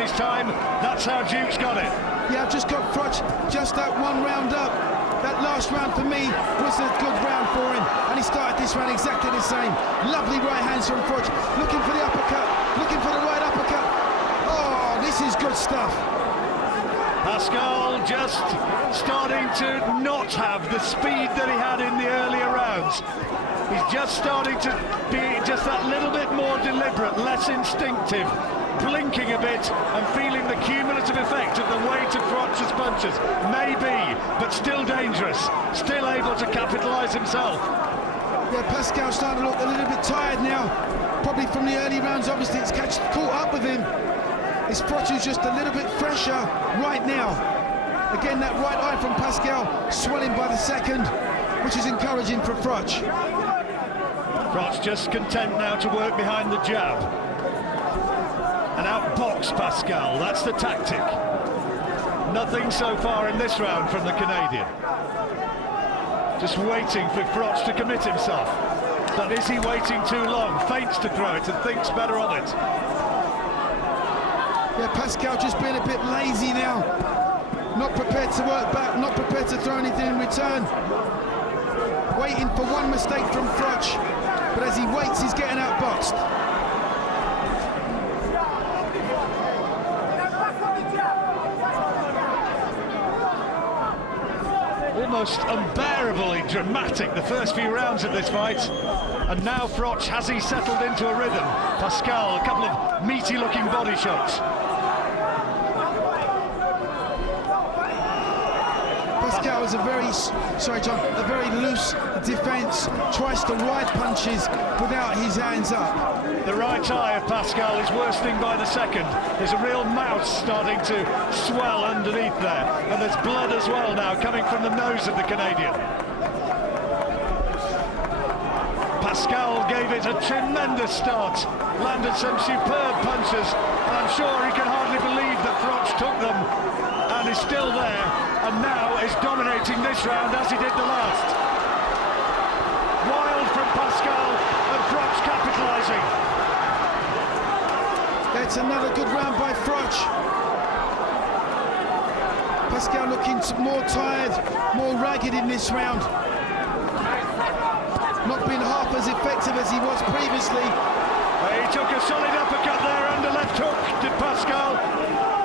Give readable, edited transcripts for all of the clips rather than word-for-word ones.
his time. That's how Duke's got it. Yeah, I've just got Froch just that one round up. That last round for me was a good round for him, and he started this round exactly the same. Lovely right hands from Froch, looking for the uppercut, looking for the right uppercut. Oh, this is good stuff. Pascal just starting to not have the speed that he had in the earlier rounds. He's just starting to be just that little bit more deliberate, less instinctive, blinking a bit and feeling the cumulative effect of the weight of Froch's punches. Maybe, but still dangerous, still able to capitalise himself. Yeah, Pascal's starting to look a little bit tired now, probably from the early rounds. Obviously it's caught up with him. His Froch is just a little bit fresher right now. Again, that right eye from Pascal swelling by the second, which is encouraging for Froch. Froch just content now to work behind the jab and outbox Pascal. That's the tactic. Nothing so far in this round from the Canadian. Just waiting for Froch to commit himself. But is he waiting too long? Feints to throw it and thinks better of it. Yeah, Pascal just being a bit lazy now. Not prepared to work back, not prepared to throw anything in return. Waiting for one mistake from Froch. But as he waits, he's getting outboxed. Almost unbearably dramatic, the first few rounds of this fight. And now Froch, has he settled into a rhythm? Pascal, a couple of meaty-looking body shots. Pascal is a very loose defence, tries to ride punches without his hands up. The right eye of Pascal is worsening by the second. There's a real mouth starting to swell underneath there, and there's blood as well now coming from the nose of the Canadian. Pascal gave it a tremendous start, landed some superb punches, and I'm sure he can hardly believe that Froch took them and is still there, and now is dominating this round as he did the last. Wild from Pascal, and Froch capitalising. That's another good round by Froch. Pascal looking more tired, more ragged in this round. Not been half as effective as he was previously. He took a solid uppercut there and a left hook, did Pascal.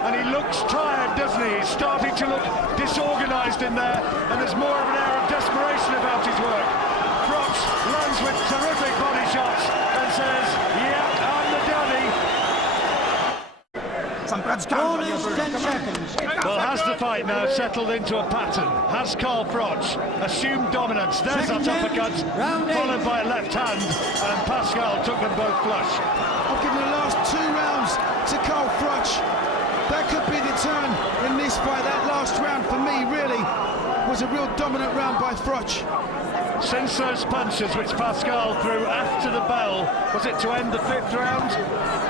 And he looks tired, doesn't he? He's starting to look disorganised in there, and there's more of an air of desperation about his work. Froch lands with terrific body shots and says, yeah, I'm the daddy. Well, has the fight now settled into a pattern? Has Carl Froch assumed dominance? There's that uppercut, followed by a left hand, and Pascal took them both flush. I've given the last 2 rounds to Carl Froch. That could be the turn in this fight. That last round for me really was a real dominant round by Froch. Since those punches which Pascal threw after the bell, was it to end the 5th round?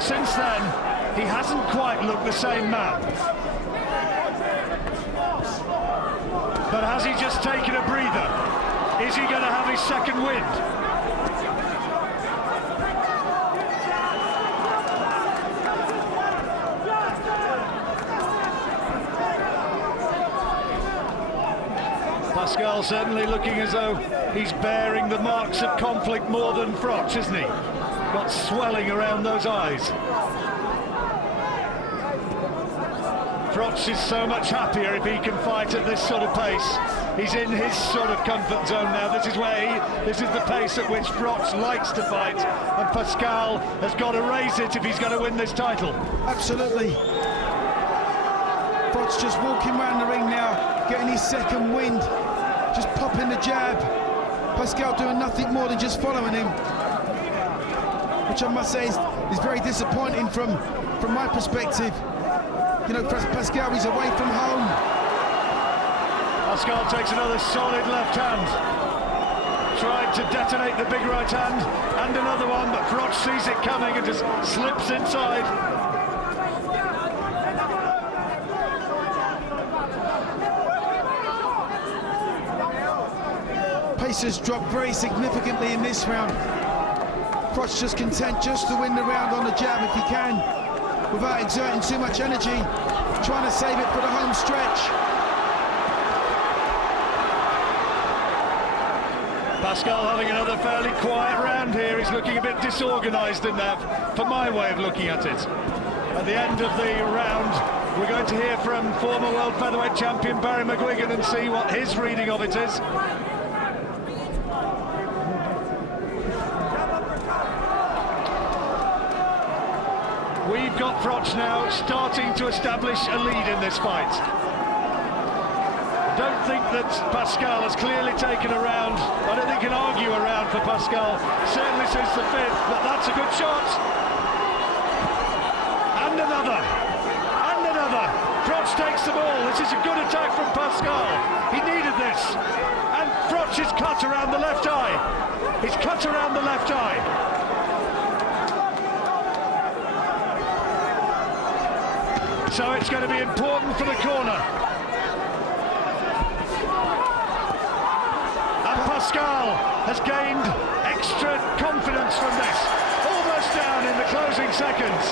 Since then, he hasn't quite looked the same man. But has he just taken a breather? Is he going to have his second wind? Pascal certainly looking as though he's bearing the marks of conflict more than Froch, isn't he? Got swelling around those eyes. Froch is so much happier if he can fight at this sort of pace. He's in his sort of comfort zone now. This is the pace at which Froch likes to fight, and Pascal has got to raise it if he's going to win this title. Absolutely. Froch just walking around the ring now, getting his second wind, just popping the jab. Pascal doing nothing more than just following him, which I must say is very disappointing from my perspective. You know, Pascal is away from home. Pascal takes another solid left hand. Tried to detonate the big right hand, and another one, but Froch sees it coming and just slips inside. Pace has dropped very significantly in this round. Froch just content just to win the round on the jab if he can. without exerting too much energy, trying to save it for the home stretch. Pascal having another fairly quiet round here. He's looking a bit disorganised in that, for my way of looking at it. At the end of the round, we're going to hear from former world featherweight champion Barry McGuigan and see what his reading of it is. We've got Froch now starting to establish a lead in this fight. I don't think that Pascal has clearly taken a round. I don't think you can argue a round for Pascal, certainly since the fifth, but that's a good shot. And another. And another. Froch takes the ball. This is a good attack from Pascal. He needed this. And Froch is cut around the left eye. He's cut around the left eye. So it's going to be important for the corner. And Pascal has gained extra confidence from this. Almost down in the closing seconds.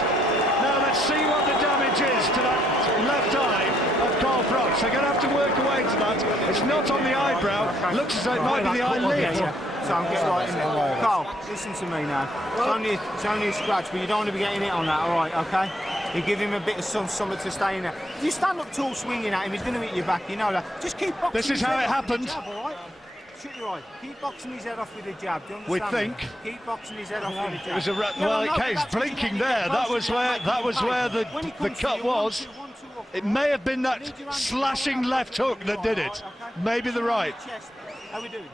Now let's see what the damage is to that left eye of Carl Froch. They're going to have to work away to that. It's not on the eyebrow. Looks as though it might be the eyelid. So I'm getting right in there. Carl, listen to me now. It's only a scratch, but you don't want to be getting it on that, all right, okay? You give him a bit of something to stay in there. If you stand up tall swinging at him, he's going to hit your back, you know that. Just keep boxing. This is how it happened. Jab, all right? Shut your eye. Keep boxing his head off with a jab. Do you understand? We think. Me? Keep boxing his head off with a jab. It was he's blinking there. That was where the cut was. It may have been that slashing left hook that did it. Maybe the right. How we doing?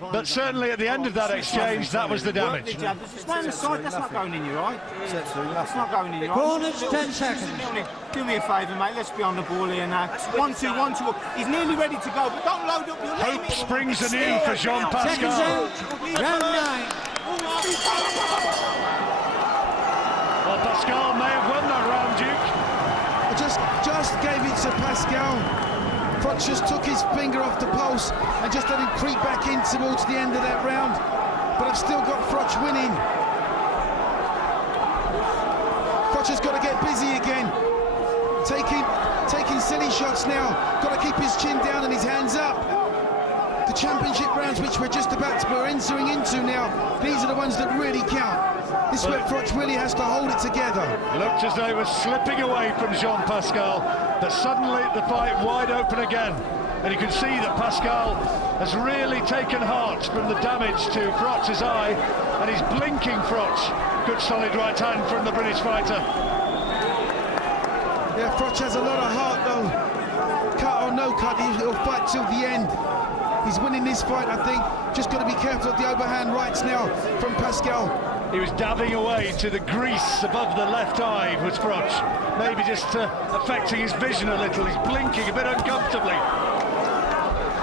But certainly at the end of that exchange, that was the damage. Stay on the side, that's not going in your eye. That's not going in your eye. Corners, 10 seconds. Do me a favour, mate, let's be on the ball here now. 1-2, 1-2. He's nearly ready to go, but don't load up your leg. Hope springs anew for Jean Pascal. Round 9. Well, Pascal may have won that round, Duke. I just gave it to Pascal. Froch just took his finger off the pulse and just let him creep back in towards the end of that round. But I've still got Froch winning. Froch has got to get busy again. Taking silly shots now. Got to keep his chin down and his hands up. The championship rounds, which we're entering into now, these are the ones that really count. This is where Froch really has to hold it together. Looked as though he was slipping away from Jean Pascal, but suddenly the fight wide open again. And you can see that Pascal has really taken heart from the damage to Froch's eye, and he's blinking Froch. Good solid right hand from the British fighter. Yeah, Froch has a lot of heart though. Cut or no cut, he'll fight till the end. He's winning this fight, I think. Just got to be careful of the overhand rights now from Pascal. He was dabbing away to the grease above the left eye, was Froch. Maybe just affecting his vision a little. He's blinking a bit uncomfortably.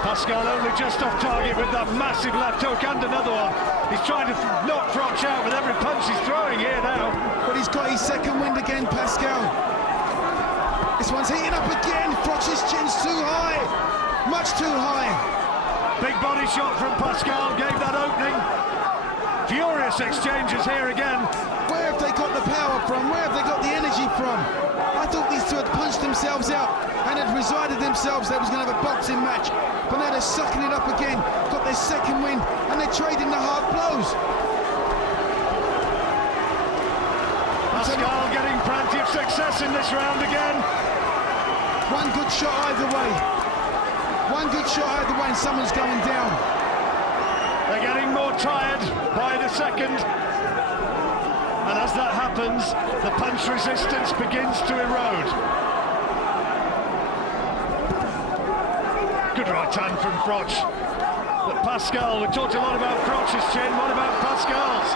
Pascal only just off target with that massive left hook and another one. He's trying to knock Froch out with every punch he's throwing here now. But he's got his second wind again, Pascal. This one's heating up again. Froch's chin's too high. Much too high. Big body shot from Pascal, gave that opening. Furious exchanges here again. Where have they got the power from? Where have they got the energy from? I thought these two had punched themselves out and had resided themselves. They was going to have a boxing match. But now they're sucking it up again. Got their second win and they're trading the hard blows. Pascal getting plenty of success in this round again. One good shot either way. One good shot either way and someone's going down. They're getting more tired by the second. And as that happens, the punch resistance begins to erode. Good right hand from Froch. But Pascal, we talked a lot about Froch's chin, what about Pascal's?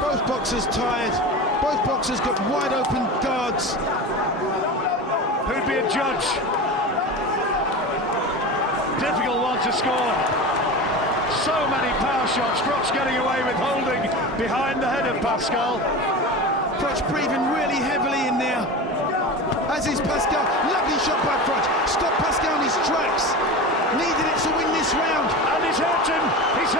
Both boxers tired. Both boxers got wide open guards. Who'd be a judge? Difficult one to score. So many power shots. Froch getting away with holding behind the head of Pascal. Froch breathing really heavily in there. As is Pascal. Lovely shot by Froch. Stop Pascal in his tracks. Needed it to win this round. And he's hurt him. He's